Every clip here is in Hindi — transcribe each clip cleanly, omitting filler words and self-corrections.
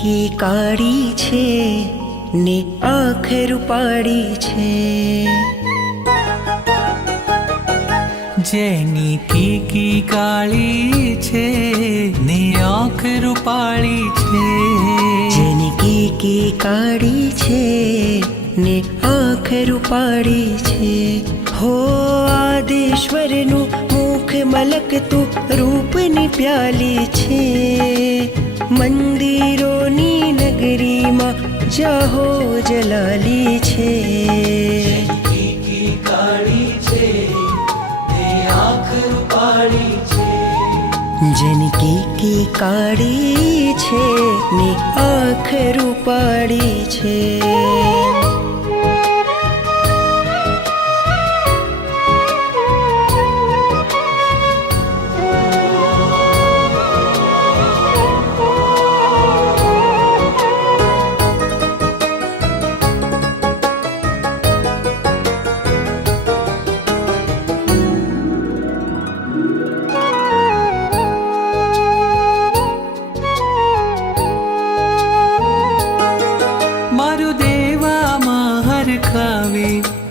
કી કાળી છે ને આંખ રૂપાળી છે, જેની કી કાળી છે ને આંખ રૂપાળી છે, જેની કી કાળી છે ને આંખ રૂપાળી છે। हो आदेश्वरनु मुख मलकतु रूपनी प्याली छे, मंदिरोनी नगरी मां जाहो जलाली छे। કી કાળી છે ને આંખ રૂપાળી છે, જેની કી કાળી છે ને આંખ રૂપાળી છે।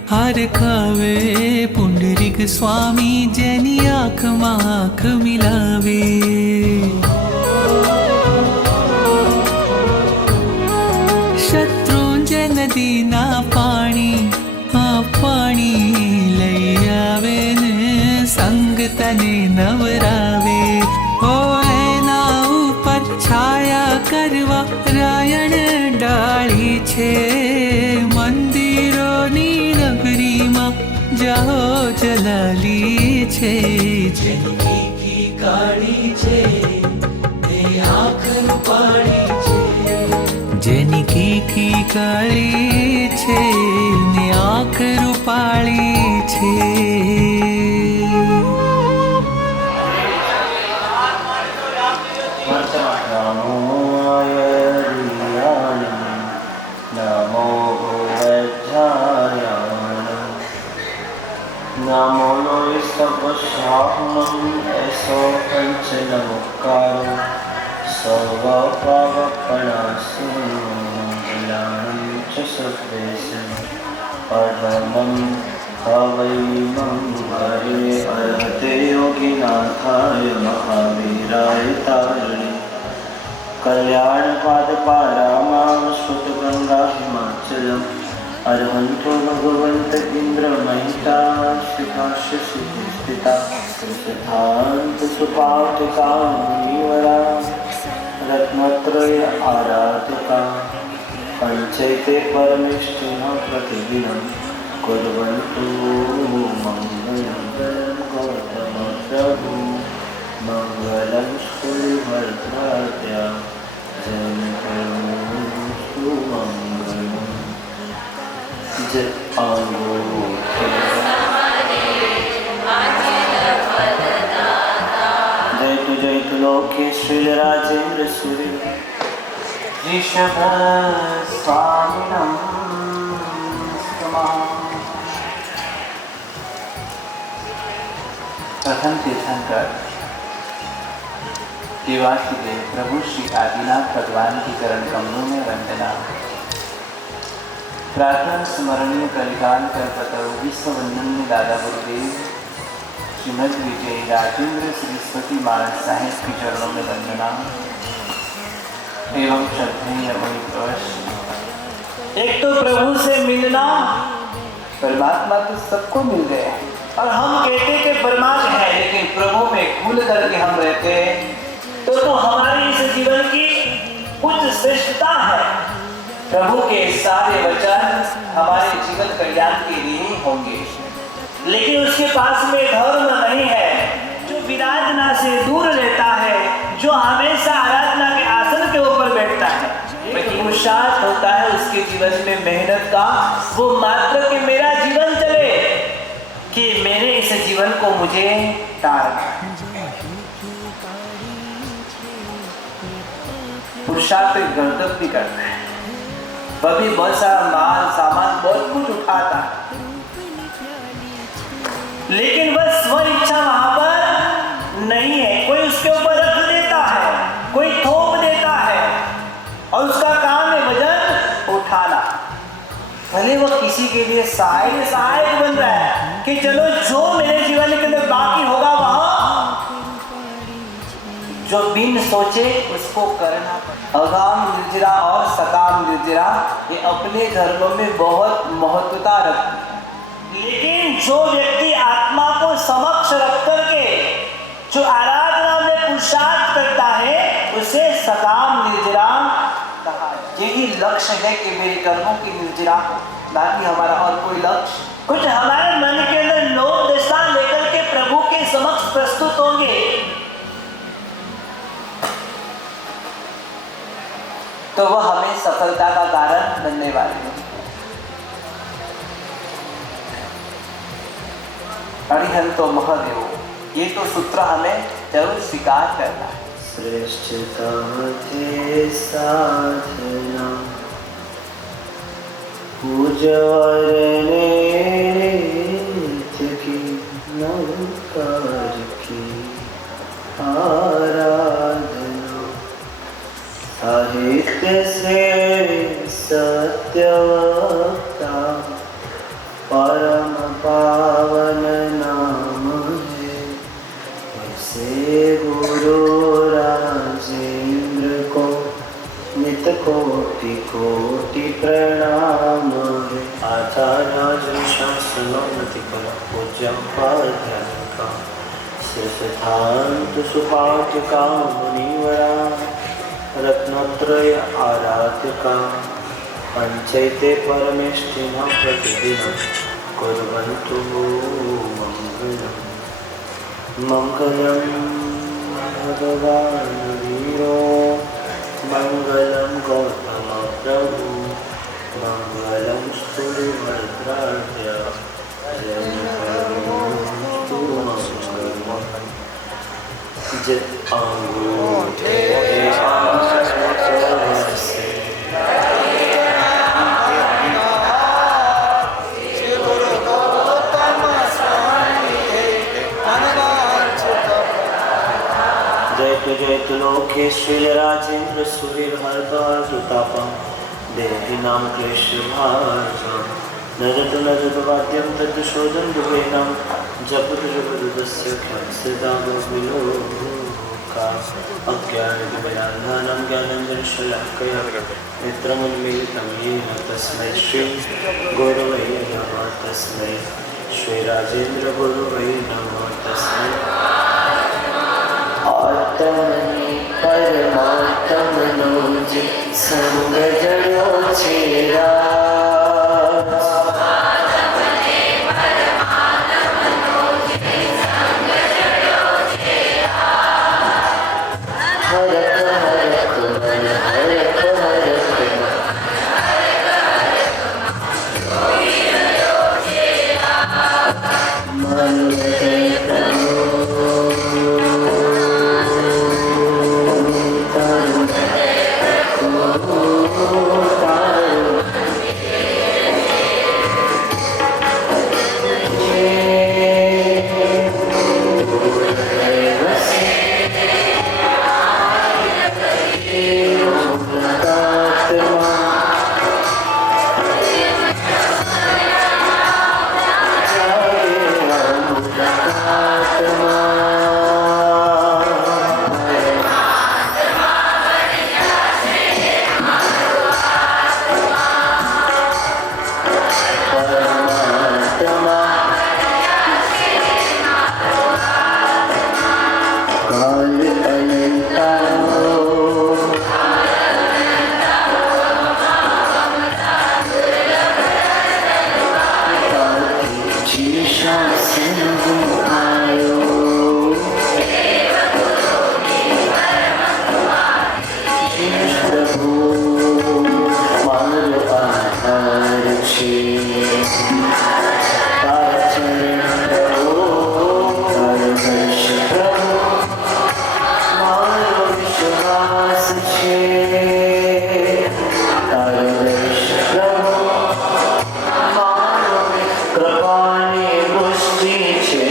हर खावे पुंडरीक स्वामी जेनी आँख में आँख मिलावे। शत्रुंजय नदी ना पानी पानी लई आवे ने संग तने नवरावे। हो एना ऊपर छाया करवा रायण डाली छे, मंदिरोनी नगरी मां जाहो जलाली छे। जेनी કી કાળી છે ને આંખ રૂપાળી છે, જેની કી કાળી છે ને આંખ રૂપાળી છે। नमो लोय सर्वशाहनं ऐसो पंच नमोकारो सर्वपावपणासनं मंगलानं च सर्वेशं परमं हवै मंगले अर्हते योगिनाथाय महावीराय तारिणे कल्याणपादपारामां श्रुतगंगा हिमाचलम् अर्हन्तो भगवन्त इन्द्र महिता श्रीकाश्य स्थिता सिद्धान्त सुपाठिका मुनिवरा रत्नत्रय आराधिका पञ्चैते परमेष्ठिनः प्रतिदिनं कुर्वन्तु मङ्गलं गौतम प्रभु मङ्गलं श्रीभद्राद्या जयन्तु मङ्गलम्। जय जयतु लोकेश्वर राजेन्द्र सूर्य ऋषभ स्वामिनं प्रथम तीर्थंकर देवासीदेव प्रभु श्री आदिनाथ भगवान की चरण कमलों में वंदना। प्रार्थना स्मरणीय कलिकाल कल्पतरु विश्व वंदनीय दादा गुरुदेव श्रीमद विजय राजेंद्र सरस्वती महाराज साहेब के चरणों में वंदना एवं श्रद्धेय प्रवेश। एक तो प्रभु से मिलना, परमात्मा तो सबको मिल गए और हम कहते कि परमात्मा है, लेकिन प्रभु में भूल करके हम रहते हैं, तो हमारी इस जीवन की कुछ श्रेष्ठता है। प्रभु के सारे वचन हमारे जीवन कल्याण के लिए ही होंगे, लेकिन उसके पास में धर्म नहीं है जो विराधना से दूर रहता है, जो हमेशा आराधना के आसन के ऊपर बैठता है। पुरुषार्थ होता है उसके जीवन में मेहनत का, वो मात्र कि मेरा जीवन चले, कि मेरे इस जीवन को मुझे तारना। पुरुषार्थ गणतव्य भी करता है, वह भी बहुत सारा माल सामान बहुत कुछ उठाता है, लेकिन वह स्व इच्छा वहां पर नहीं है। कोई उसके ऊपर रख देता है, कोई थोप देता है, और किसी के लिए सहायक बन रहा है कि चलो जो मेरे जीवन के अंदर बाकी होगा वहां जो बिन सोचे उसको करना पड़े। अगाम निर्जरा और सकाम निर्जरा ये अपने धर्म में बहुत महत्वता रखते हैं, लेकिन जो व्यक्ति आत्मा को समक्ष रख करके जो आराधना में पुरुषार्थ करता है उसे सकाम निर्जरा कहा। यही लक्ष्य है कि मेरे कर्मों की निर्जरा, ना कि हमारा और कोई लक्ष्य। कुछ हमारे मन के अंदर लोभ दशा लेकर के प्रभु के समक्ष प्रस्तुत होंगे, तो वह हमें सफलता का कारण बनने वाले हैं। अरिहंतो महादेव, ये तो सूत्र हमें जरूर स्वीकार करना है। श्रेष्ठता थे साधना पूजवरने की नवकार की आराधना, साहित्य से सत्यवक्ता परम पावन नाम है, ऐसे गुरु राजेंद्र को नित कोटि कोटि प्रणाम है। आचार्य शास्त्रोन्नति कर पूज्य पाध्यात्मिका सिद्धांत सुपाठ्यका मुनिवरा रत्नत्रय आराध्यका पंचैते परमेष्ठिनः प्रतिदिनं कुर्वन्तु मङ्गलम्। मङ्गलं भगवान् वीरो मङ्गलं गौतमप्रभु मङ्गलं स्तुतिभद्राढ्य जयतु मङ्गलम्। जित अंगूठे जयतु लोकेश्वर राजेंद्र सूर्यभर्ता सुतापं देहिनां क्लेशभाजं नजतु नजतु वाद्यं तद्शोदं दुहेनां जपतु जपतु तस्य ख्यातिदागोविलोका अज्ञानतिमिरान्धानां ज्ञानाञ्जनशलाकया नेत्रमुन्मीलितं येन तस्मै श्री गुरवे नमः। तस्मै श्री राजेंद्र गुरवे नमः। तस्मै आत्मनि परमात्मनो जी संग जड़ो छेड़ा, कृपाने मुष्टि छे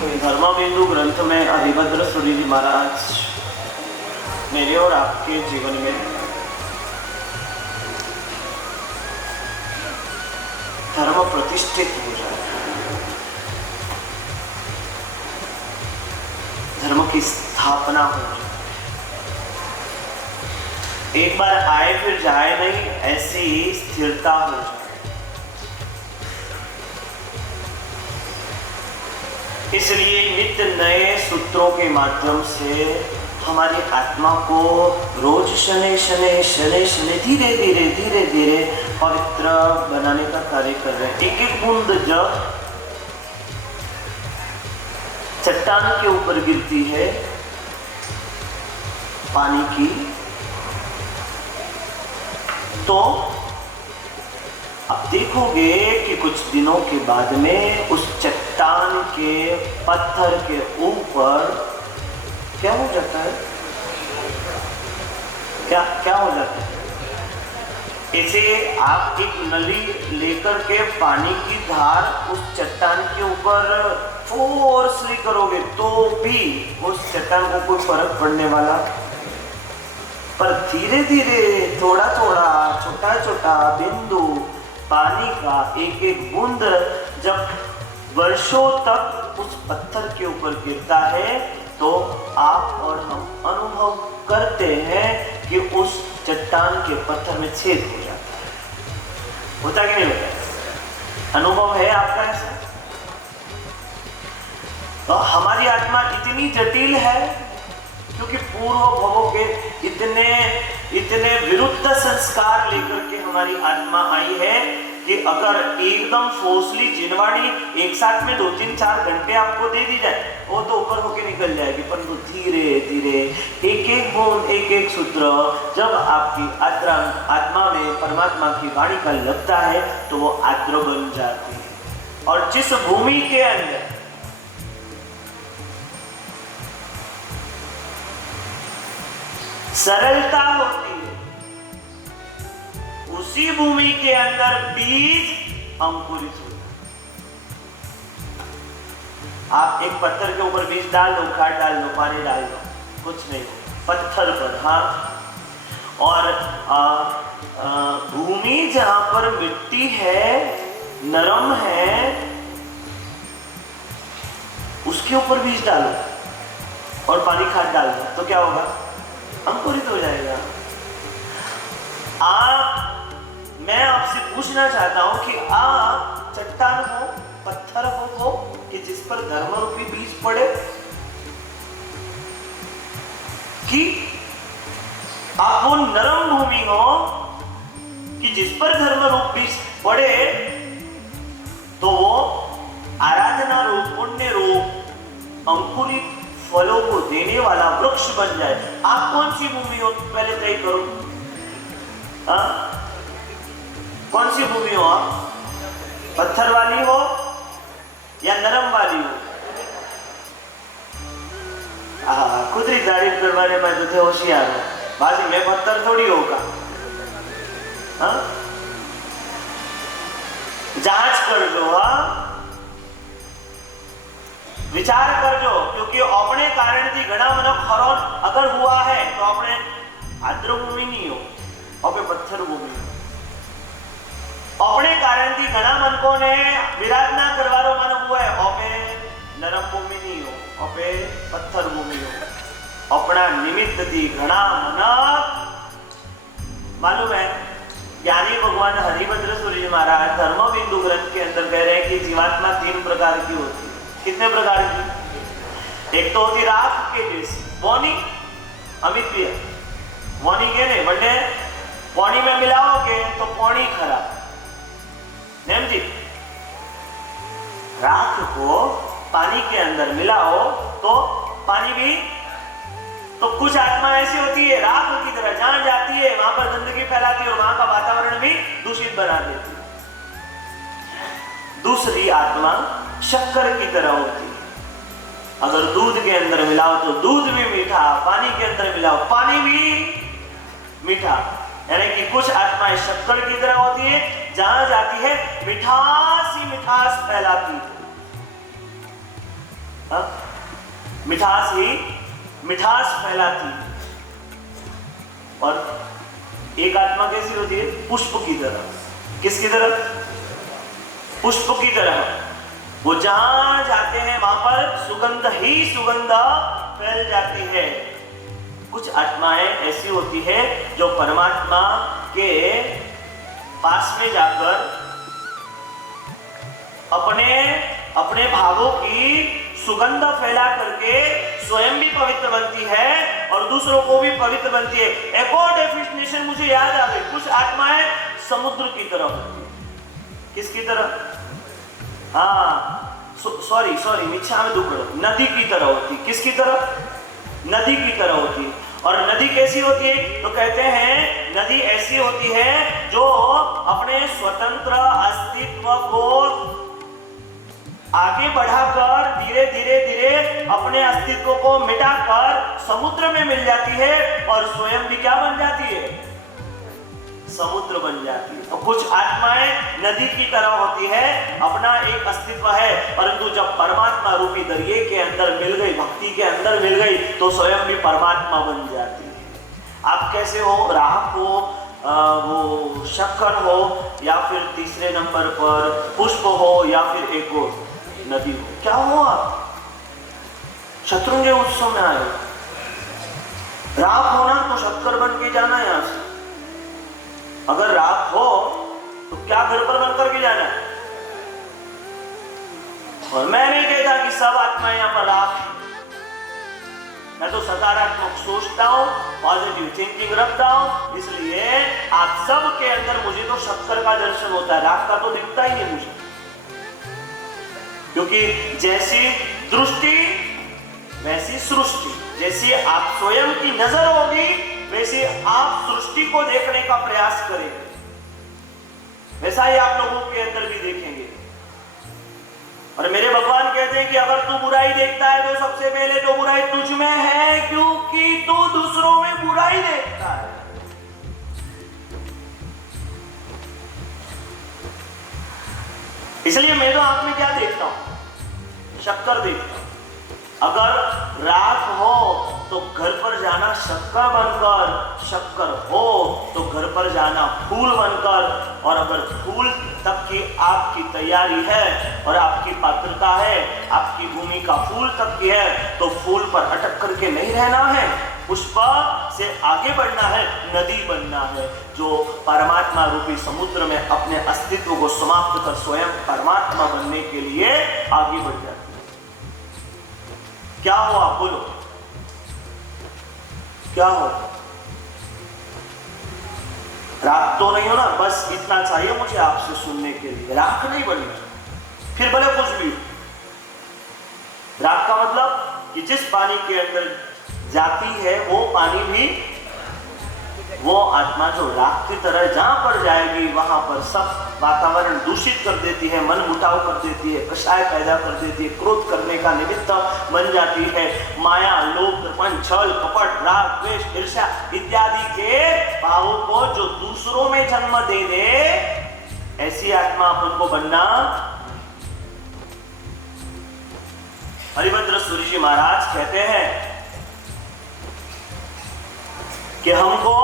धर्मबिंदु ग्रंथ में हरिभद्र सूरी जी महाराज मेरे और आपके जीवन में धर्म प्रतिष्ठित हो जाए, धर्म की स्थापना हो जाए, एक बार आए फिर जाए नहीं, ऐसी स्थिरता हो जाए। इसलिए नित्य नए सूत्रों के माध्यम से हमारी आत्मा को रोज शनै शनै शनै शनै धीरे धीरे धीरे धीरे पवित्र बनाने का कार्य कर रहे हैं। एक एक बूंद जब चट्टान के ऊपर गिरती है पानी की, तो आप देखोगे कि कुछ दिनों के बाद में उस चट्टान के पत्थर के ऊपर क्या हो जाता है, क्या हो जाता है। ऐसे आप एक नली लेकर के पानी की धार उस चट्टान के ऊपर फोर्सली करोगे तो भी उस चट्टान को कोई फर्क पड़ने वाला, पर धीरे धीरे थोड़ा थोड़ा छोटा छोटा बिंदु पानी का एक एक बूंद जब वर्षों तक उस पत्थर के ऊपर गिरता है तो आप और हम अनुभव करते हैं कि उस चट्टान के पत्थर में छेद हो जाता है। होता कि नहीं होता? अनुभव है आपका ऐसा? तो हमारी आत्मा इतनी जटिल है क्योंकि पूर्व भवों के इतने विरुद्ध संस्कार लेकर के हमारी आत्मा आई है कि अगर एकदम फोर्सली जिनवाणी एक साथ में 2-3-4 घंटे आपको दे दी जाए वो तो ऊपर होके निकल जाएगी, परंतु धीरे धीरे एक एक बूंद एक एक सूत्र जब आपकी आत्मा में परमात्मा की वाणी का लगता है तो वो आद्र बन जाती है। और जिस भूमि के अंदर सरलता होती है उसी भूमि के अंदर बीज अंकुरित होता है। आप एक पत्थर के ऊपर बीज डाल दो, खाद डाल दो, पानी डाल दो, कुछ नहीं, पत्थर पर। हाँ, और भूमि जहां पर मिट्टी है, नरम है, उसके ऊपर बीज डालो और पानी खाद डाल दो तो क्या होगा? अंकुरित हो जाएगा। मैं आपसे पूछना चाहता हूं कि आप चट्टान हो, पत्थर हो कि जिस पर धर्म रूपी बीज पड़े, कि आप वो नरम भूमि हो कि जिस पर धर्म रूप बीज पड़े तो वो आराधना रूप, पुण्य रूप, अंकुरित फलों को देने वाला वृक्ष बन जाए। आप कौन सी भूमि हो पहले तय करो। हाँ? कौन सी भूमि हो आप? पत्थर वाली हो या नरम वाली हो? खुद ही तारीफ करवाने में तो थे होशियार हो, बाजी में पत्थर थोड़ी होगा। हाँ? जांच कर लो, हाँ, विचार कर जो, क्योंकि अपने कारण थी घना मन खरोन अगर हुआ है तो अपने आद्र भूमि नहीं हो, अपने पत्थर भूमि हो। अपने कारण थी घना मन को ने विराधना करवारो मन हुआ है, अपने नरम भूमि नहीं हो, अपने पत्थर भूमि हो। अपना निमित्त थी घना मन मालूम है। ज्ञानी भगवान हरिभद्र सूरी महाराज धर्मबिंदु ग्रंथ के अंदर कह रहे हैं कि जीवात्मा 3 प्रकार की होती है। कितने प्रकार की? एक तो होती राख के जैसी, पानी अमित पानी के नहीं बने, पानी में मिलाओगे तो पानी खराब। नेम जी, राख को पानी के अंदर मिलाओ तो पानी भी, तो कुछ आत्मा ऐसी होती है राख की तरह, जहां जाती है वहां पर गंदगी फैलाती है और वहां का वातावरण भी दूषित बना देती है। दूसरी आत्मा शक्कर की तरह होती है, अगर दूध के अंदर मिलाओ तो दूध भी मीठा, पानी के अंदर मिलाओ पानी भी मीठा। यानी कि कुछ आत्माएं शक्कर की तरह होती है, जहां जाती है मिठास ही मिठास फैलाती है। हाँ? मिठास ही मिठास फैलाती है। और एक आत्मा कैसी होती है? पुष्प की तरह। किसकी तरह? पुष्प की तरह। वो जहां जाते हैं वहां पर सुगंध ही सुगंध फैल जाती है। कुछ आत्माएं ऐसी होती है जो परमात्मा के पास में जाकर अपने भावों की सुगंध फैला करके स्वयं भी पवित्र बनती है और दूसरों को भी पवित्र बनती है। एक और डेफिनेशन मुझे याद आ गई। कुछ आत्माएं समुद्र की तरह होती है। किसकी तरह? हाँ, सॉरी मिच्छा में दुख, नदी की तरह होती। किसकी तरह? नदी की तरह होती है। और नदी कैसी होती है? तो कहते हैं नदी ऐसी होती है जो अपने स्वतंत्र अस्तित्व को आगे बढ़ाकर धीरे धीरे अपने अस्तित्व को मिटाकर समुद्र में मिल जाती है और स्वयं भी क्या बन जाती है? समुद्र बन जाती है। तो कुछ आत्माएं नदी की तरह होती है, अपना एक अस्तित्व है, परंतु जब परमात्मा रूपी दरिये के अंदर मिल गई, भक्ति के अंदर मिल गई, तो स्वयं भी परमात्मा बन जाती है। आप कैसे हो? राख हो, वो शक्कर हो, या फिर तीसरे नंबर पर पुष्प हो, या फिर एक और नदी हो। क्या हो आप? शत्रुंजय उत्सव में आए, राख होना तो शक्कर बन के जाना है यहां से। अगर राख हो तो क्या घर पर बनकर के जाना है? और मैं नहीं कहता कि सब आत्मा यहां पर राख। मैं तो सकारात्मक सोचता हूं, पॉजिटिव थिंकिंग रखता हूं, इसलिए आप सब के अंदर मुझे तो शक्कर का दर्शन होता है, राख का तो दिखता ही नहीं मुझे। क्योंकि जैसी दृष्टि वैसी सृष्टि। जैसी आप स्वयं की नजर होगी वैसे आप सृष्टि को देखने का प्रयास करेंगे, वैसा ही आप लोगों के अंदर भी देखेंगे। और मेरे भगवान कहते हैं कि अगर तू बुराई देखता है तो सबसे पहले तो बुराई तुझ में है, क्योंकि तू दूसरों में बुराई देखता है। इसलिए मैं तो आप में क्या देखता हूं? शक्कर देखता हूं। अगर राख हो तो घर पर जाना शक्कर बनकर, शक्कर हो तो घर पर जाना फूल बनकर, और अगर फूल तक की आपकी तैयारी है और आपकी पात्रता है, आपकी भूमिका फूल तक की है, तो फूल पर अटक करके नहीं रहना है, पुष्प से आगे बढ़ना है, नदी बनना है, जो परमात्मा रूपी समुद्र में अपने अस्तित्व को समाप्त कर स्वयं परमात्मा बनने के लिए आगे बढ़ जाती है। क्या हो आप बोलो, क्या हो? राख तो नहीं हो ना, बस इतना चाहिए मुझे आपसे सुनने के लिए। राख नहीं बनना, फिर भले कुछ भी। राख का मतलब कि जिस पानी के अंदर जाती है वो पानी भी, वो आत्मा जो राख की तरह जहां पर जाएगी वहां पर सब वातावरण दूषित कर देती है, मन मुटाव कर देती है, कषाय पैदा कर देती है, क्रोध करने का निमित्त बन जाती है, माया, लोभ, दर्पण, छल, कपट, राग, द्वेष, ईर्ष्या इत्यादि के भावों को जो दूसरों में जन्म दे दे, ऐसी आत्मा अपन को बनना। हरिभद्र सूरी जी महाराज कहते हैं कि हमको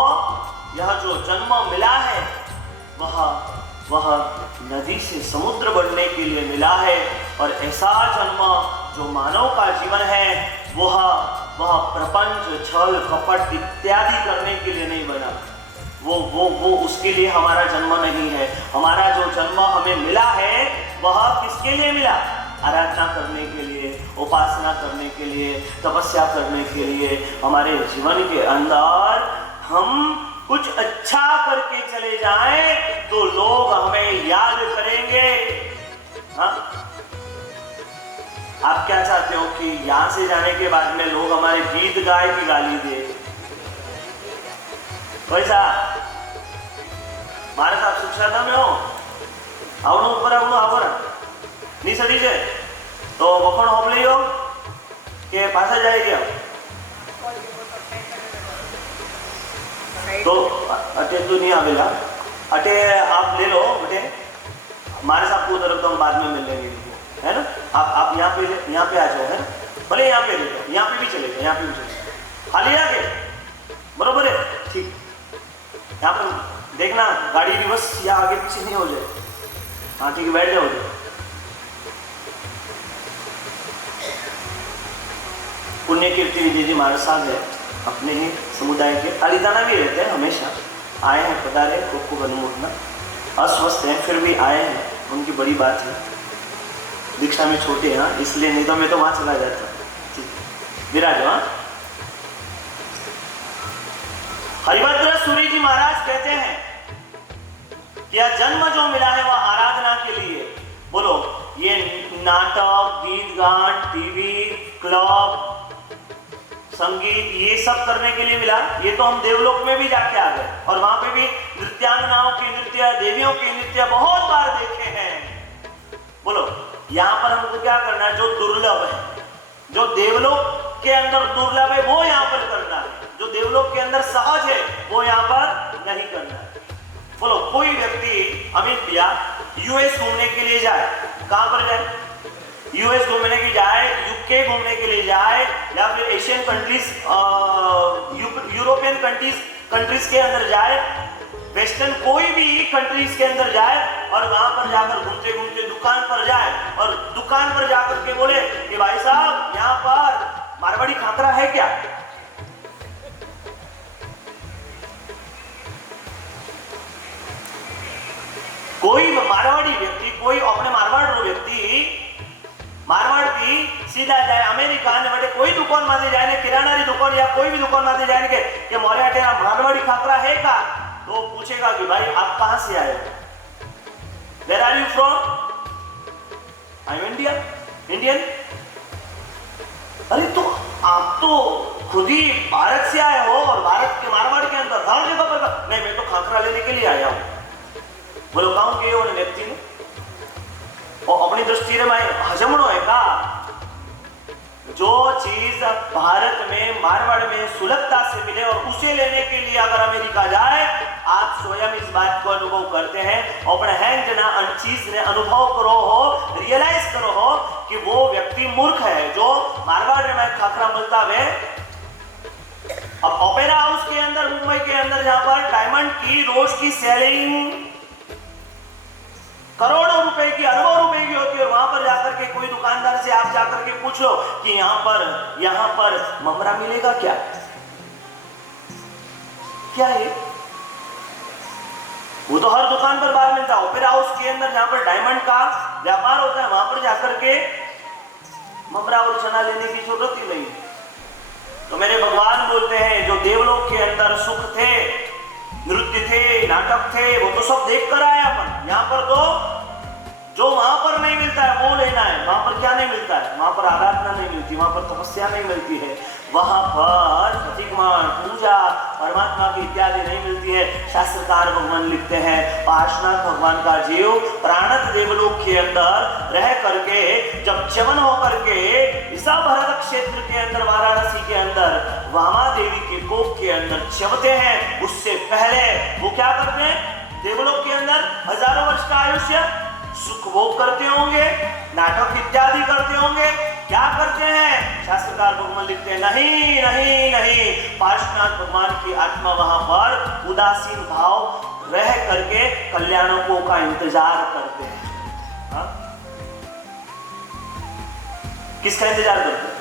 यह जो जन्म मिला है वह नदी से समुद्र बनने के लिए मिला है, और ऐसा जन्म जो मानव का जीवन है वह प्रपंच, छल, कपट इत्यादि करने के लिए नहीं बना। वो उसके लिए हमारा जन्म नहीं है। हमारा जो जन्म हमें मिला है वह किसके लिए मिला? आराधना करने के लिए, उपासना करने के लिए, तपस्या करने के लिए। हमारे जीवन के अंदर हम कुछ अच्छा करके चले जाएं तो लोग हमें याद करेंगे। हाँ? आप क्या चाहते हो कि यहां से जाने के बाद में लोग हमारे गीत गाए की गाली दे? वैसा मारे साहब शिक्षा में हो आवणु ऊपर आवणु आवरण नहीं सड़ी છે તો વખણ હોપ લઈ લો કે પાછા જાય ગયા तो अटे तो नहीं आवेला अटे आप ले लो बेटे, हमारे साथ को उधर तो हम बाद में मिल लेंगे, है ना? आप यहाँ पे आ जाओ, है ना, भले यहाँ पे रहते, यहाँ पे भी चलेगा, यहाँ पे भी चलेगा, खाली आगे, बरोबर है, ठीक। यहाँ पर देखना गाड़ी रिवर्स या आगे पीछे नहीं हो जाए। हाँ ठीक है, बैठ जाओ। पुण्य कीर्ति विजय जी महाराज साहब है, अपने ही समुदाय के, अलीदाना भी रहते हैं, हमेशा आए हैं, पधारे, खूब अनुमोदना, अस्वस्थ हैं फिर भी आए हैं, उनकी बड़ी बात है। दीक्षा में छोटे हैं, इसलिए नहीं तो मैं तो वहां चला जाता। विराजो। हरिभद्र सूरी जी महाराज कहते हैं कि यह जन्म जो मिला है वह आराधना के लिए, बोलो, ये नाटक, गीत गान, टीवी, क्लब, संगीत, ये सब करने के लिए मिला। ये तो हम देवलोक में भी जाके आ गए और वहां पे भी नृत्यांगनाओं के नृत्य, देवियों के नृत्य बहुत बार देखे हैं। बोलो, यहाँ पर हमको क्या करना है? जो दुर्लभ है, जो देवलोक के अंदर दुर्लभ है, वो यहाँ पर करना है। जो देवलोक के अंदर सहज है, वो यहाँ पर नहीं करना है। बोलो, कोई व्यक्ति अमित भैया यूएस घूमने के लिए जाए, कहां पर जाए? यूएस घूमने के लिए जाए, यूके घूमने के लिए जाए, या फिर एशियन कंट्रीज, यूरोपियन कंट्रीज के अंदर जाए, वेस्टर्न कोई भी कंट्रीज के अंदर जाए और वहां पर जाकर घूमते घूमते दुकान पर जाए और दुकान पर जाकर के बोले कि भाई साहब, यहाँ पर मारवाड़ी खाकरा है क्या? कोई मारवाड़ी व्यक्ति, कोई अपने मारवाड़ की सीधा जाए अमेरिका ने बड़े कोई दुकान माते जाए ने, किराना की दुकान या कोई भी दुकान माते जाए कि मोरे अटेरा मारवाड़ी खाकरा है का? तो पूछेगा कि भाई आप कहां से आए हो? Where are you from? I am Indian. अरे तो आप तो खुद ही भारत से आए हो और भारत के मारवाड़ के अंदर हर जगह पर, नहीं मैं तो खाकरा लेने के लिए आया हूं। बोलो, कहूं कि वो व्यक्ति ने और अपनी दृष्टि में हजमणो है का? जो चीज भारत में मारवाड़ में सुलभता से मिले और उसे लेने के लिए अगर अमेरिका जाए, आप स्वयं इस बात को अनुभव करते हैं, अपने हैंड ना अन चीज ने अनुभव करो हो, रियलाइज करो हो कि वो व्यक्ति मूर्ख है जो मारवाड़ में खाकरा मिलता है। अब ओपेरा हाउस के अंदर, मुंबई के अंदर, जहां पर डायमंड की रोज की सेलिंग करोड़ों रुपए की, अरबों रुपए की होती है, वहां पर जाकर के कोई दुकानदार से आप जाकर के पूछ लो कि यहाँ पर ममरा मिलेगा क्या? क्या है? वो तो हर दुकान पर बाहर मिलता है। ओपेरा हाउस के अंदर जहां पर डायमंड का व्यापार होता है, वहां पर जाकर के ममरा और चना लेने की जरूरत ही नहीं। तो मेरे भगवान बोलते हैं, जो देवलोक के अंदर सुख थे, नृत्य थे, नाटक थे, वो तो सब देख कर आए अपन। यहाँ पर तो जो वहां पर नहीं मिलता है वो लेना है। वहां पर क्या नहीं मिलता है? वहां पर आराधना नहीं मिलती, वहां पर तपस्या नहीं मिलती है, वहां पर प्रतिमान, पूजा, परमात्मा की इत्यादि नहीं मिलती है। शास्त्रकार भगवान लिखते हैं, पार्श्वनाथ भगवान का जीव प्राणत देवलोक के अंदर रह करके जब च्यवन होकर के ईसा भरत क्षेत्र के अंदर, वाराणसी के अंदर वामा देवी के कोप के अंदर च्यवते हैं, उससे पहले वो क्या करते हैं? देवलोक के अंदर हजारों वर्ष का आयुष्य सुख भोग करते होंगे, नाटक इत्यादि करते होंगे। क्या करते हैं? शास्त्रकार भगवान लिखते हैं, नहीं नहीं नहीं, पार्श्वनाथ भगवान की आत्मा वहां पर उदासीन भाव रह करके कल्याणों का इंतजार करते हैं। हा? किसका इंतजार करते हैं?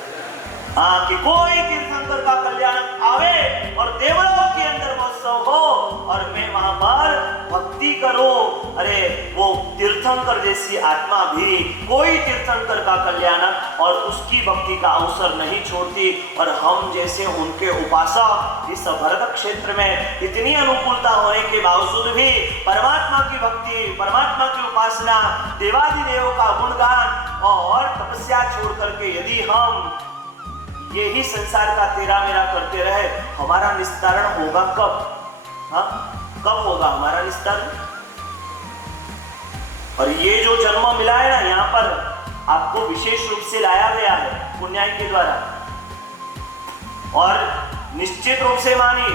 हाँ, कि कोई तीर्थंकर का कल्याण आवे और देवलोक के अंदर महोत्सव हो और मैं वहां पर भक्ति करूं। अरे वो तीर्थंकर जैसी आत्मा भी कोई तीर्थंकर का कल्याण और उसकी भक्ति का अवसर नहीं छोड़ती। और हम जैसे उनके उपासक इस भरत क्षेत्र में इतनी अनुकूलता होने के बावजूद भी परमात्मा की भक्ति, परमात्मा की उपासना, देवादिदेवों का गुणगान और तपस्या छोड़ करके यदि हम यही संसार का तेरा मेरा करते रहे, हमारा निस्तारण होगा कब? हाँ, कब होगा हमारा निस्तारण? और ये जो जन्म मिला है ना, यहाँ पर आपको विशेष रूप से लाया गया है पुण्याय के द्वारा। और निश्चित रूप से मानिए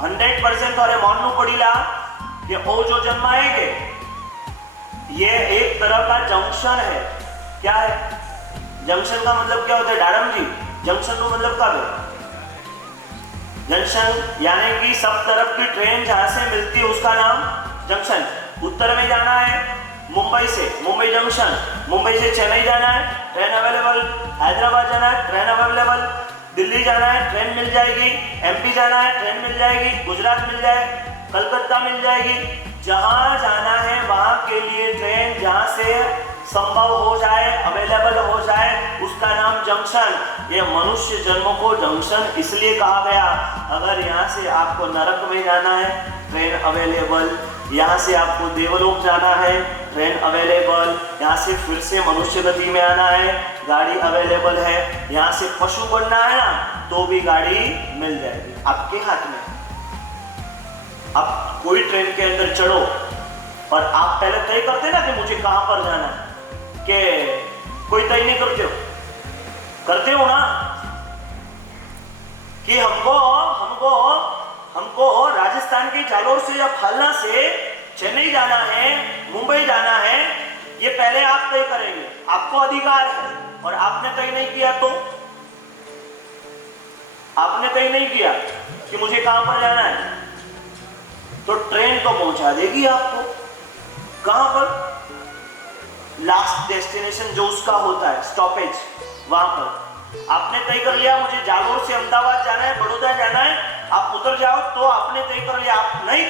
100% और मानू पड़ीला कि वो जो जन्म आएंगे, ये एक तरह का जंक्शन है। क्या है? जंक्शन का मतलब क्या होता है डारम जी? जंक्शन का मतलब क्या है? जंक्शन यानी कि सब तरफ की ट्रेन जहां से मिलती है उसका नाम जंक्शन। उत्तर में जाना है मुंबई से, मुंबई जंक्शन। मुंबई से चेन्नई जाना है, ट्रेन अवेलेबल। हैदराबाद जाना है, ट्रेन अवेलेबल। दिल्ली जाना है, ट्रेन मिल जाएगी। एमपी जाना है, ट्रेन मिल जाएगी। गुजरात मिल जाए, कलकत्ता मिल जाएगी। जहां जाना है वहां के लिए ट्रेन जहां से संभव हो जाए, अवेलेबल हो जाए, उसका नाम जंक्शन। ये मनुष्य जन्म को जंक्शन इसलिए कहा गया। अगर यहाँ से आपको नरक में जाना है, ट्रेन अवेलेबल। यहाँ से आपको देवलोक जाना है, ट्रेन अवेलेबल। यहाँ से फिर से मनुष्य गति में आना है, गाड़ी अवेलेबल है। यहाँ से पशु बनना है ना, तो भी गाड़ी मिल जाएगी आपके हाथ में। आप कोई ट्रेन के अंदर चढ़ो और आप पहले तय करते ना कि मुझे कहां पर जाना है, कि कोई तय नहीं करते हो? करते हो ना कि हमको राजस्थान के जालोर से या फलना से चेन्नई जाना है, मुंबई जाना है, ये पहले आप तय करेंगे। आपको अधिकार है। और आपने तय नहीं किया तो आपने तय नहीं किया कि मुझे कहां पर जाना है, तो ट्रेन तो पहुंचा देगी आपको कहां पर? लास्ट डेस्टिनेशन जो उसका होता है स्टॉपेज, वहां पर। आपने तय कर लिया मुझे जालोर से अहमदाबाद जाना है, बड़ौदा जाना है, आप उतर जाओ, तो आपने तय कर लिया। आप नहीं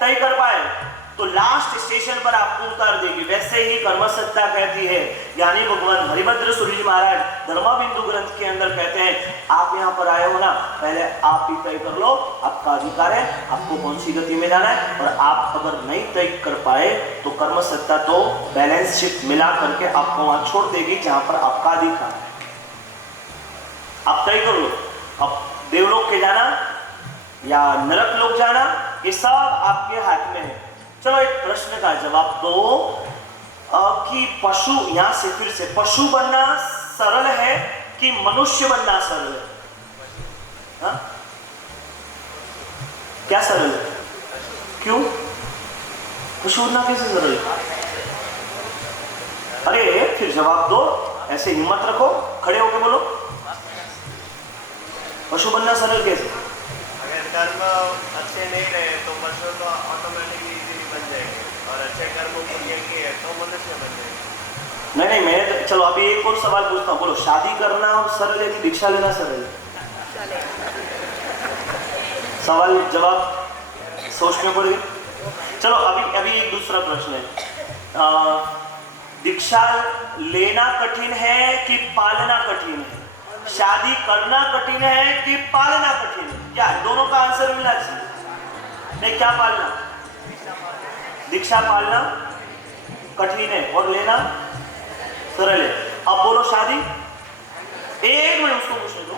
तय कर पाए तो लास्ट स्टेशन पर आपको उतार देगी। वैसे ही कर्मसत्ता कहती है, यानी भगवान हरिभद्र सूरी जी महाराज धर्मबिंदु ग्रंथ के अंदर कहते हैं, आप यहाँ पर आए हो ना, पहले आप ही तय कर लो, आपका अधिकार है, आपको कौन सी गति में जाना है। और आप अगर नहीं तय कर पाए तो कर्मसत्ता तो बैलेंस शीट मिला करके आपको वहां छोड़ देगी जहां पर आपका अधिकार है। आप तय कर लो, अब देवलोक के जाना या नरक लोक जाना, ये सब आपके हाथ में है। चलो एक प्रश्न का जवाब दो कि पशु, यहां से फिर से, पशु बनना सरल है कि मनुष्य बनना सरल है? हा? क्या सरल है? क्यों? पशु बनना कैसे सरल है? अरे फिर जवाब दो, ऐसे हिम्मत रखो, खड़े होके बोलो। पशु बनना सरल कैसे? अगर कर्म अच्छे नहीं रहे तो पशु तो ऑटोमेटिकली बन जाएंगे, और अच्छे कर्म पुण्य किए तो मनुष्य बन जाएंगे। नहीं, मैं चलो अभी एक और सवाल पूछता हूँ, बोलो शादी करना सरल है कि दीक्षा लेना सरल है? सवाल जवाब सोचने पड़ेगा। चलो अभी एक दूसरा प्रश्न है, दीक्षा लेना कठिन है कि पालना कठिन है? शादी करना कठिन है कि पालना कठिन है? क्या दोनों का आंसर मिलना चाहिए? नहीं, क्या पालना? दीक्षा पालना कठिन है और लेना सरल है। अब बोलो शादी। एक मिनट उसको पूछने दो।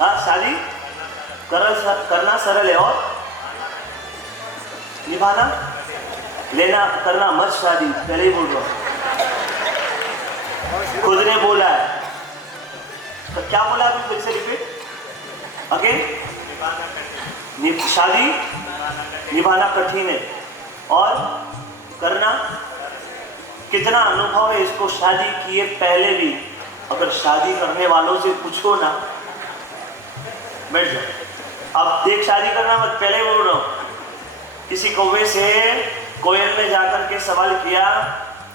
हाँ, शादी करना सरल है और निभाना, लेना करना मत। शादी पहले ही बोल रहा हूं, खुद ने बोला है। तो क्या बोला अभी फिर से रिपीट अगेन? शादी निभाना कठिन है और करना, कितना अनुभव है इसको शादी किए पहले भी? अगर शादी करने वालों से पूछो ना, बैठ जाओ। अब देख, शादी करना मत, पहले बोल रहा हूं। किसी कौवे से कोयल ने जाकर के सवाल किया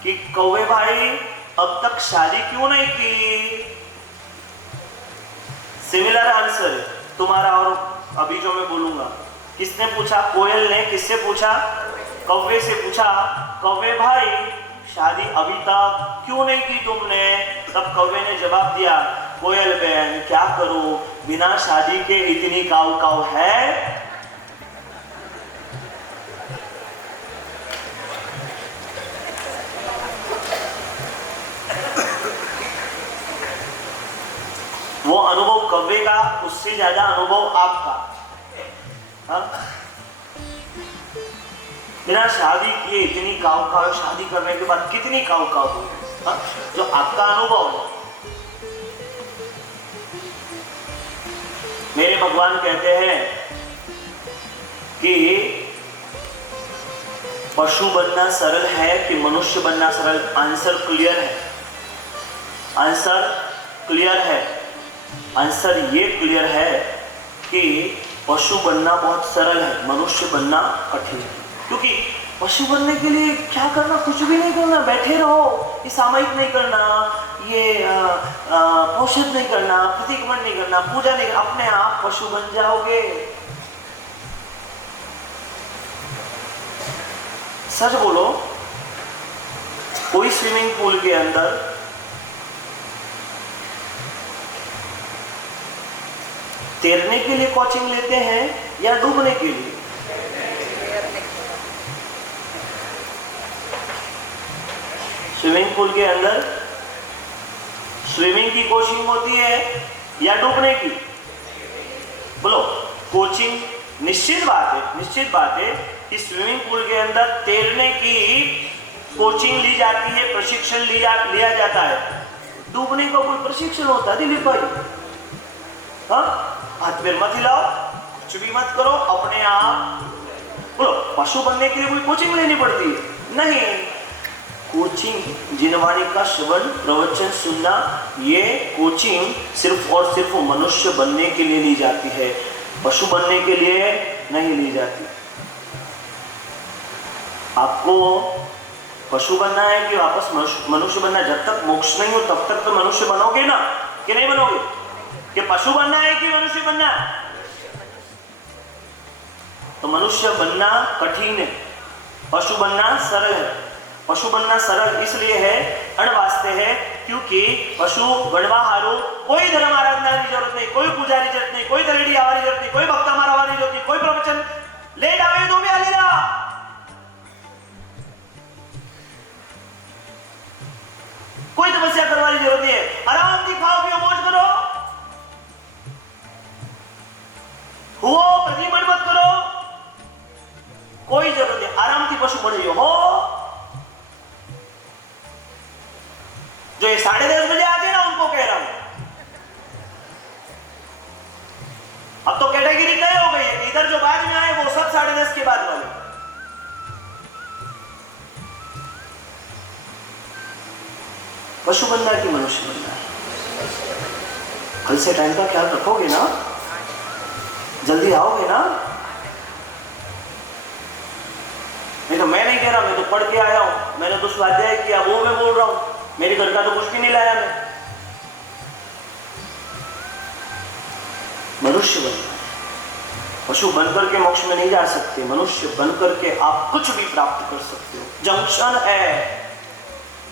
कि कौवे भाई अब तक शादी क्यों नहीं की? सिमिलर आंसर तुम्हारा और अभी जो मैं बोलूंगा। किसने पूछा? कोयल ने। किससे पूछा? कौवे से पूछा, कौवे भाई शादी अभी तक क्यों नहीं की तुमने? तब कौवे ने जवाब दिया, कोयल बहन क्या करूं, बिना शादी के इतनी काऊ काऊ है। वो अनुभव कौवे का, उससे ज्यादा अनुभव आपका। बिना शादी किए इतनी काऊ काऊ, शादी करने के बाद कितनी काऊ काऊ हुई, जो आपका अनुभव है। मेरे भगवान कहते हैं कि पशु बनना सरल है कि मनुष्य बनना सरल? आंसर क्लियर है, आंसर क्लियर है। आंसर ये क्लियर है कि पशु बनना बहुत सरल है, मनुष्य बनना कठिन है। क्योंकि पशु बनने के लिए क्या करना? कुछ भी नहीं करना, बैठे रहो। ये सामयिक नहीं करना, ये पोषित नहीं करना, प्रतिक्रमण नहीं करना, पूजा नहीं, अपने आप पशु बन जाओगे। सच बोलो, कोई स्विमिंग पूल के अंदर तैरने के लिए कोचिंग लेते हैं या डूबने के लिए? स्विमिंग पूल के अंदर स्विमिंग की कोचिंग होती है या डूबने की? बोलो। कोचिंग निश्चित बात है कि स्विमिंग पूल के अंदर तैरने की कोचिंग ली जाती है, प्रशिक्षण लिया जाता है। डूबने का कोई प्रशिक्षण होता है दिलीप भाई? हाँ, हाथ पैर मत हिलाओ, कुछ भी मत करो, अपने आप। बोलो, पशु बनने के लिए कोई कोचिंग लेनी पड़ती है? नहीं। कोचिंग, जिनवाणी का श्रवण प्रवचन सुनना, ये कोचिंग सिर्फ और सिर्फ मनुष्य बनने के लिए ली जाती है, पशु बनने के लिए नहीं ली जाती। आपको पशु बनना है कि वापस मनुष्य बनना है? जब तक मोक्ष नहीं हो तब तक तो मनुष्य बनोगे ना, कि नहीं बनोगे? कि पशु बनना है कि मनुष्य बनना है? तो मनुष्य बनना कठिन है, पशु बनना सरल है। पशु बनना सरल इसलिए है, अणवास्ते है, क्योंकि पशु गणवाहारो, कोई धर्म आराधना की जरूरत नहीं, कोई पूजा की जरूरत नहीं, कोई तलेडी आवारी जरूरत नहीं, कोई भक्ता मारा वाली जरूरत नहीं, कोई प्रवचन लेट आवे तो भी आली रहा, कोई तपस्या करवाने की जरूरत नहीं है। आराम से खाओ पियो मौज करो, हुओ प्रतिमण मत करो, कोई जरूरत नहीं। आराम से पशु बने हो। जो ये 10:30 बजे आते हैं ना, उनको कह रहा हूं, अब तो कैटेगरी तय हो गई है, इधर जो बाद में आए वो सब 10:30 के बाद वाले। पशु बनना है कि मनुष्य बनना है? कल से टाइम का ख्याल रखोगे ना? जल्दी आओगे ना? नहीं तो मैं नहीं कह रहा, मैं तो पढ़ के आया हूं, मैंने तो स्वाध्याय किया, वो मैं बोल रहा हूं, मेरे घर का तो कुछ भी नहीं लाया मैं। मनुष्य बनना है, पशु बनकर के मोक्ष में नहीं जा सकते, मनुष्य बनकर के आप कुछ भी प्राप्त कर सकते हो। जंक्शन है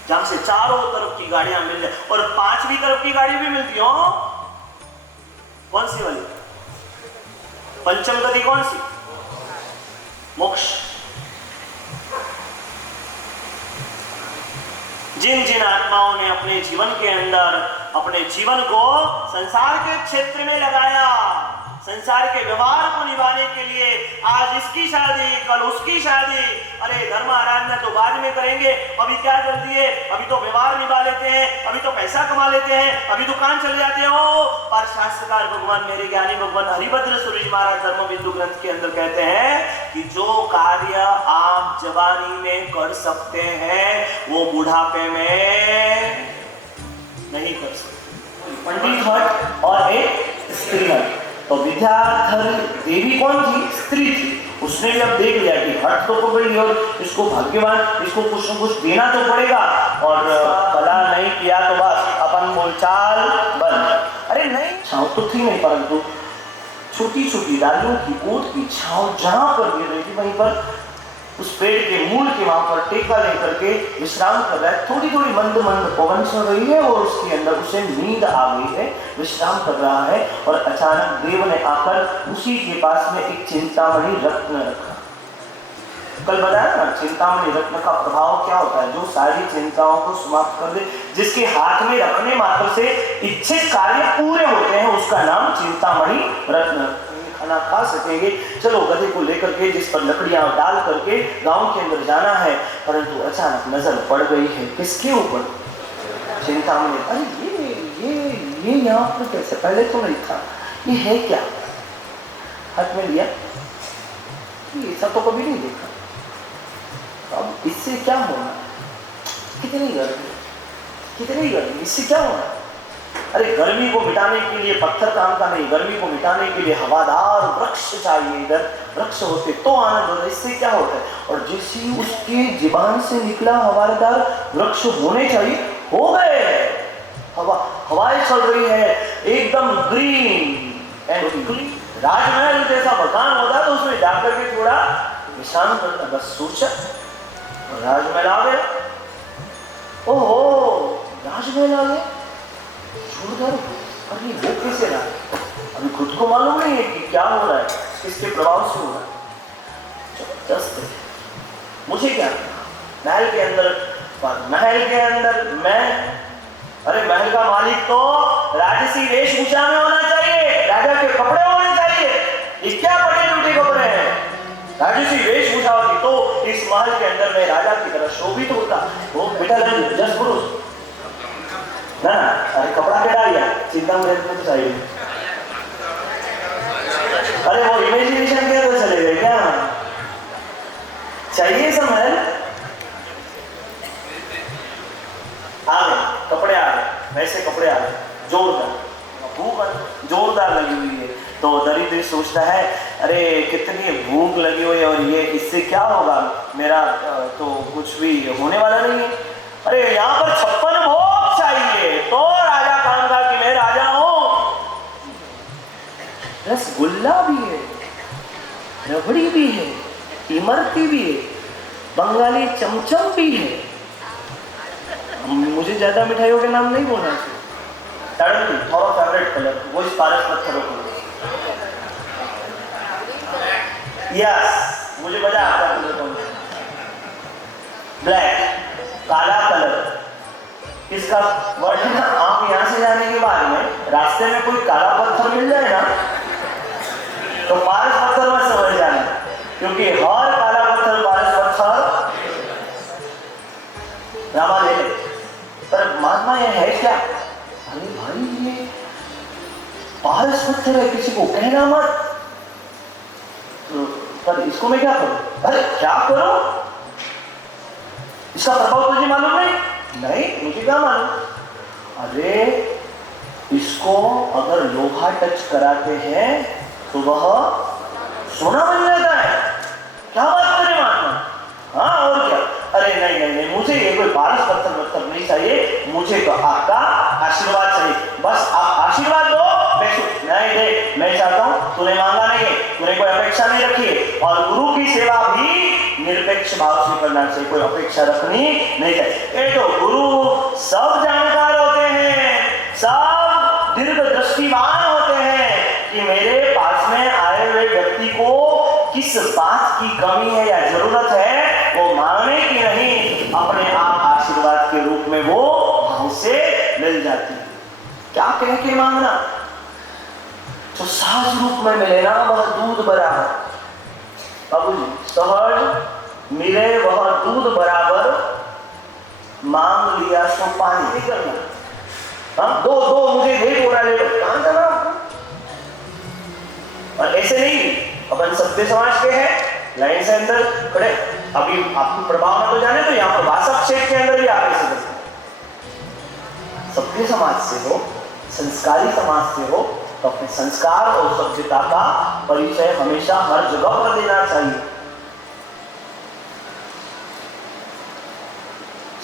जहां से चारों तरफ की गाड़ियां मिल जाए, और 5वीं तरफ की गाड़ी भी मिलती हो। कौन सी वाली? पंचम गति कौन सी? मोक्ष। जिन जिन आत्माओं ने अपने जीवन के अंदर अपने जीवन को संसार के क्षेत्र में लगाया, संसार के व्यवहार को निभाने के लिए, आज इसकी शादी कल उसकी शादी, अरे धर्म आराधना तो बाद में करेंगे, अभी क्या जल्दी है, अभी तो व्यवहार निभा लेते हैं, अभी तो पैसा कमा लेते हैं, अभी दुकान चले जाते हो। पर शास्त्रकार भगवान, मेरे ज्ञानी भगवान हरिभद्र सूरी महाराज धर्म बिंदु ग्रंथ के अंदर कहते हैं कि जो कार्य आप जवानी में कर सकते हैं वो बुढ़ापे में नहीं कर सकते। पंडित भट्ट और एक स्त्री भट्ट, तो विद्याधर देवी कौन थी? स्त्री थी। उसने भी अब देख लिया कि हट तो पकड़ ली और इसको भाग्यवान, इसको कुछ न कुछ देना तो पड़ेगा, और भला नहीं किया तो बस अपन बोलचाल बंद। अरे नहीं, छांव तो थी नहीं, परंतु छोटी छोटी डालियों की गोद की छांव जहां पर गिर रही थी वहीं पर उस पेड़ के मूल के वहां पर टेका लेकर के विश्राम कर रहा है। थोड़ी थोड़ी मंद मंद पवन चल रही है और उसके अंदर उसे नींद आ गई है, विश्राम कर रहा है। और अचानक देव ने आकर उसी के पास में एक चिंतामणि रत्न रखा। कल बताया ना, चिंतामणि रत्न का प्रभाव क्या होता है? जो सारी चिंताओं को समाप्त कर दे, जिसके हाथ में रखने मात्र से इच्छित कार्य पूरे होते हैं, उसका नाम चिंतामणि रत्न। खाना खा सकेंगे, चलो गधे को लेकर के जिस पर लकड़ियां डाल करके गांव के अंदर जाना है। परंतु अचानक नजर पड़ गई है किसके ऊपर? चिंतामणि। अरे ये यहाँ पर कैसे? पहले तो नहीं था, ये है क्या? हाथ में लिया, ऐसा तो कभी नहीं देखा। इससे क्या होना? कितनी गर्मी, इससे क्या होना? अरे गर्मी को मिटाने के लिए पत्थर काम का नहीं, गर्मी को मिटाने के लिए हवादार वृक्ष चाहिए। इधर वृक्ष होते तो आनंद होता, इससे क्या होता है? और जैसे उसके जीवान से निकला हवादार वृक्ष होने चाहिए, हो गए। हवाएं चल रही है एकदम ग्रीन एंड क्लीन। राजमहल जैसा मकान होता तो उसमें जाकर के थोड़ा विश्राम करता, बस सोचा राजमहल आ गया। ओहो, राजमहल आ गया, जोरदार। अरे वो कैसे रहा? अभी खुद को मालूम नहीं है कि क्या हो रहा है, किसके प्रभाव से हो रहा है। जस्ट मुझे क्या, महल के अंदर मैं, अरे महल का मालिक तो राजसी वेशभूषा में होना चाहिए, राजा के कपड़े होने चाहिए। ये क्या बड़े टूटे कपड़े हैं? राजसी वेशभूषा होती तो इस महल के अंदर में राजा की तरह शोभित होता। वो बेटा जस्ट पुरुष ना, अरे कपड़ा क्या डालिया, चिंता मुझे तो चाहिए। अरे वो इमेजिनेशन क्या तो चलेगा क्या? चाहिए सब महल आ गए, कपड़े आ गए, वैसे कपड़े आ गए, जोरदार भूख जोरदार लगी हुई है। तो दरिद्र सोचता है अरे कितनी भूख लगी हुई है और ये इससे क्या होगा, मेरा तो कुछ भी होने वाला नहीं है। अरे यहाँ पर 56 भोग चाहिए तो राजा कहा कि मैं राजा हूं। रसगुल्ला भी है, रबड़ी भी है, इमरती भी है, बंगाली चमचम भी है। मुझे ज्यादा मिठाइयों के नाम नहीं बोलना चाहिए। टर्की थोड़ा फेवरेट कलर वो इस पारस पत्थरों को, यस मुझे मजा आता है। ब्लैक काला कलर, इसका वर्णन आप यहाँ से जाने के बाद में रास्ते में कोई काला पत्थर मिल जाए ना तो पारस पत्थर में समझ जाना, क्योंकि हर काला पत्थर पारस पत्थर रामा ले ले। पर महात्मा ये है क्या? अरे भाई ये पारस पत्थर है, किसी को कहना मत। पर इसको मैं क्या करूं? अरे क्या करूं? इसका प्रभाव तुझे मालूम नहीं? नहीं, मुझे क्या मालूम? अरे इसको अगर लोहा टच कराते हैं तो वह सोना बन जाता है। क्या बात करें महात्मा? हाँ और क्या? अरे नहीं नहीं नहीं, मुझे ये कोई पारस पत्थर नहीं चाहिए, मुझे तो आपका आशीर्वाद चाहिए। बस आप आशीर्वाद दो। नहीं दे, मैं चाहता हूं, तूने मांगा नहीं है, तूने कोई अपेक्षा नहीं रखी है। और गुरु की सेवा भी निरपेक्ष भाव से करना चाहिए, कोई अपेक्षा रखनी नहीं चाहिए। ये तो गुरु सब जानकार होते हैं, सब दीर्घ दृष्टिवान होते हैं कि मेरे पास में आए हुए व्यक्ति को किस बात की कमी है या जरूरत है, वो मांगने की नहीं, अपने आप आशीर्वाद के रूप में वो भाव से मिल जाती है। क्या कह के मांगना? तो सहज रूप में मिले ना वह दूध बराबर। बाबूजी सहज मिले वह दूध बराबर, मांग लिया सो पानी नहीं करना। हाँ दो मुझे लेट हो रहा है, कहां जाना आपको? और ऐसे नहीं, अपन सभ्य समाज के हैं, लाइन से अंदर खड़े। अभी आपको प्रभाव में तो जाने तो यहाँ पर वासक क्षेत्र के अंदर भी आप ऐसे करते। सभ्य समाज से हो, संस्कारी समाज से हो तो अपने संस्कार और सभ्यता का परिचय हमेशा हर जगह पर देना चाहिए।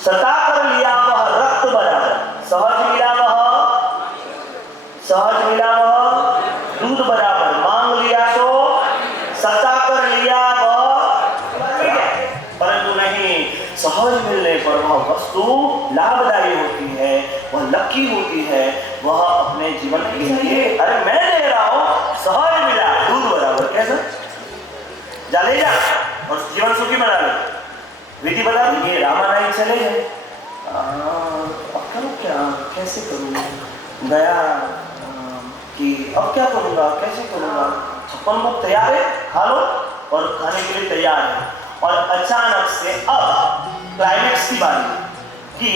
सता कर लिया वह रक्त बराबर, सहज मिला वह दूध बराबर, मांग लिया सो सता कर लिया वह। परंतु नहीं, सहज मिलने पर वह वस्तु लाभदायी होती है, वह लकी होती है, वह अपने जीवन के लिए, अरे मैं दे रहा हूं, सहज मिला दूध बराबर, कैसा जा ले जा और जीवन सुखी बना ले। विधि बता दी, ये रामानायक चले गए। अब करूँ क्या, कैसे करूँ? गया कि अब क्या करूँगा, कैसे करूँगा? 56 लोग तैयार है, खा लो, और खाने के लिए तैयार है। और अचानक से अब क्लाइमेक्स की बारी कि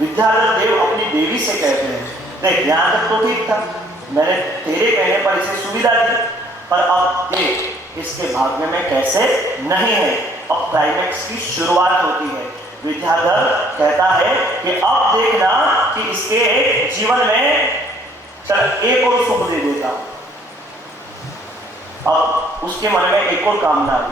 विद्याधर देव अपनी देवी से कहते हैं, देख यहाँ तक तो ठीक था, मैंने तेरे कहने पर इसे सुविधा दी, पर अब देख इसके भाग्य में कैसे नहीं है। अब क्लाइमेक्स की शुरुआत होती है। विद्याधर कहता है कि अब देखना कि इसके जीवन में चल एक और सुख दे देता हूं। अब उसके मन में एक और कामना आई।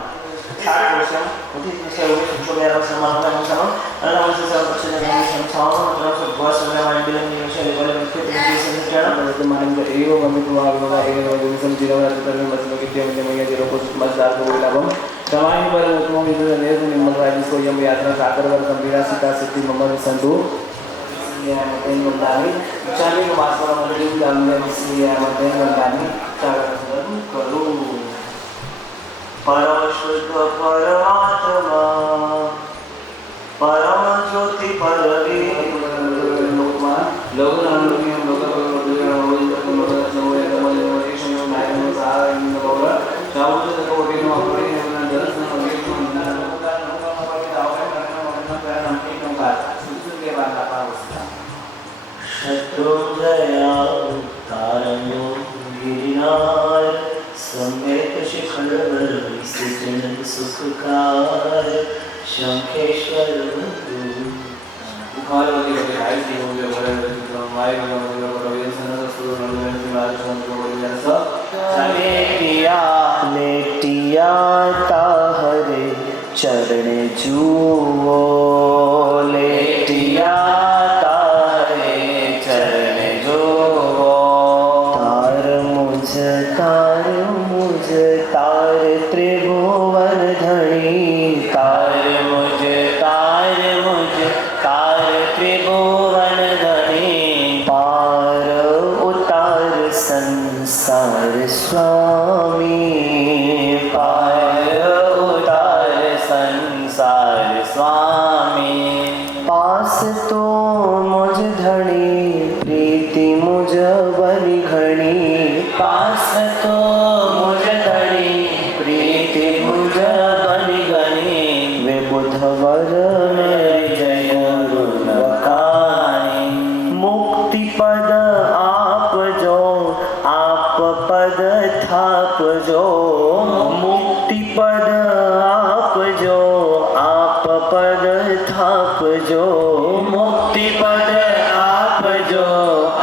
60 वर्ष 어디 계세요? 우리 중국에 사람만 사람 나라는 사람 같이 내가 사람 그래서 부하선에 많이 빌리는 것이 아니라 그렇게 되는 있잖아. 그래서 많은 거 이거 가면 또 하고가 이거 무슨 지나가 되는 것은 그 때문에 मैं ये रोको समझदार को बोला हम कमाई पर मुझको इधर ने निर्मल राय जिसको यम यात्रा सागर वर गंभीरा सीता सिद्धि ममन संतु या मतेन मंदानी चाली को मासवा मंडली दामने मसी या मतेन मंदानी चागर करू परम शुद्ध परमात्मा परम ज्योति परवी लोकमा लोकनाम लोकियम लोकपरम शत्रुंजया तारण्यो गिरिनार समेत शिखर विसर्जन सुखकार शंखेश्वर लेटिया ताहरे चरण जुओ लेटिया तारे चरण जुओ तार मुझ तार त्रिभुवन धनी तार मुझ तार त्रिभुवन धनी पार उतार संसार स्वामी पार उतार संसार स्वामी पास तो मुझ धनी प्रीति मुझ बनी घनी पास तो मुझ धनी प्रीति मुझ बनी घनी वे बुधवर में जय गुरु बखानी मुक्ति पद आप जो आप पद थाप जो मुक्ति पद आप जो आप पद थाप जो मुक्ति पद आप जो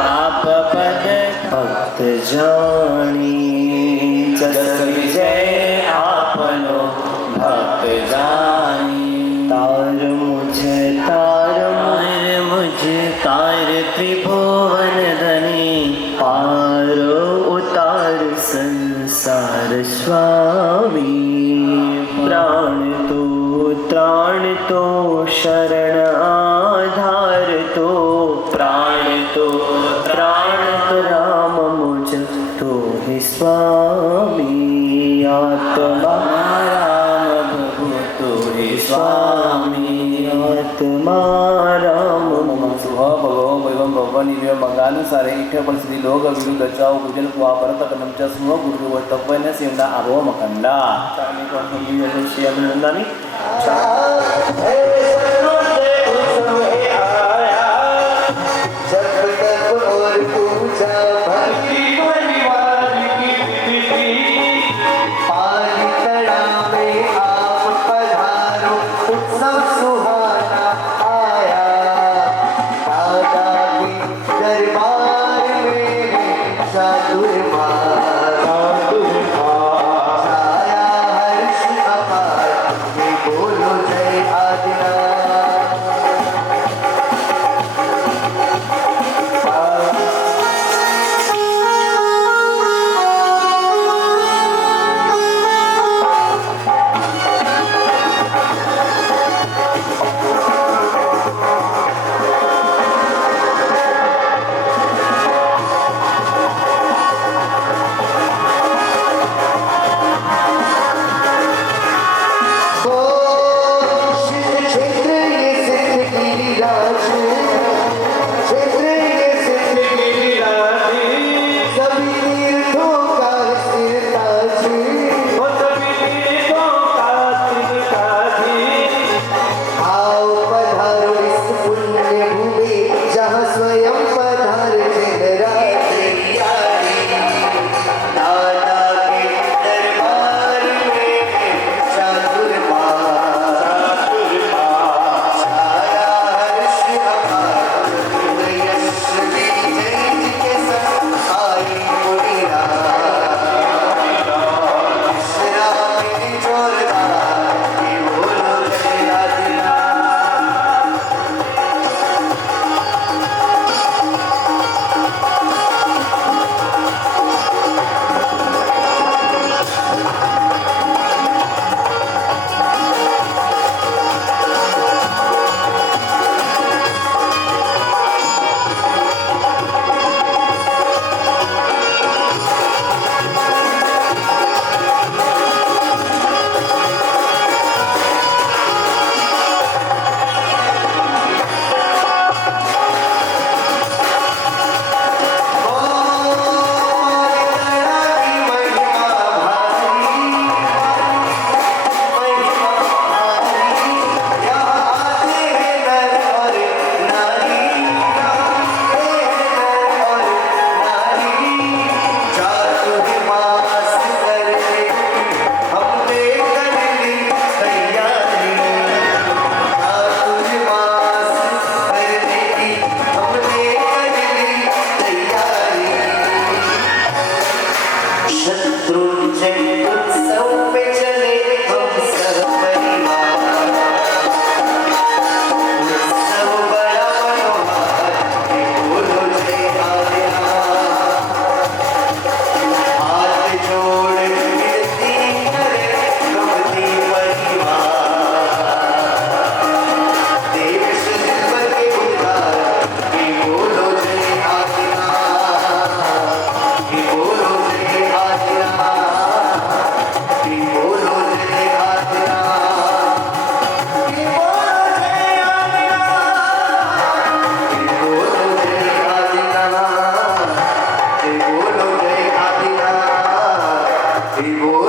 आप पद भक्त जानी जस विजय आपनो भक्त जानी तार मुझ तार त्रिभुवन धनी पार उतार संसार स्वामी प्राण तो शरण आधार तो प्राण तो राम मुझ तो ही स्वामी आत्मा राम प्रभु तो ही स्वामी आत्मा राम भगवान एवं भगवान मंगानुसार इथे परिस्थिती लोक विरुद्ध चाव पूजन कुवा परत नमच्या स्म गुरु व तपवने सेवना आरो मकंडा चाली को हम ये शेयर नंदानी हरि बोल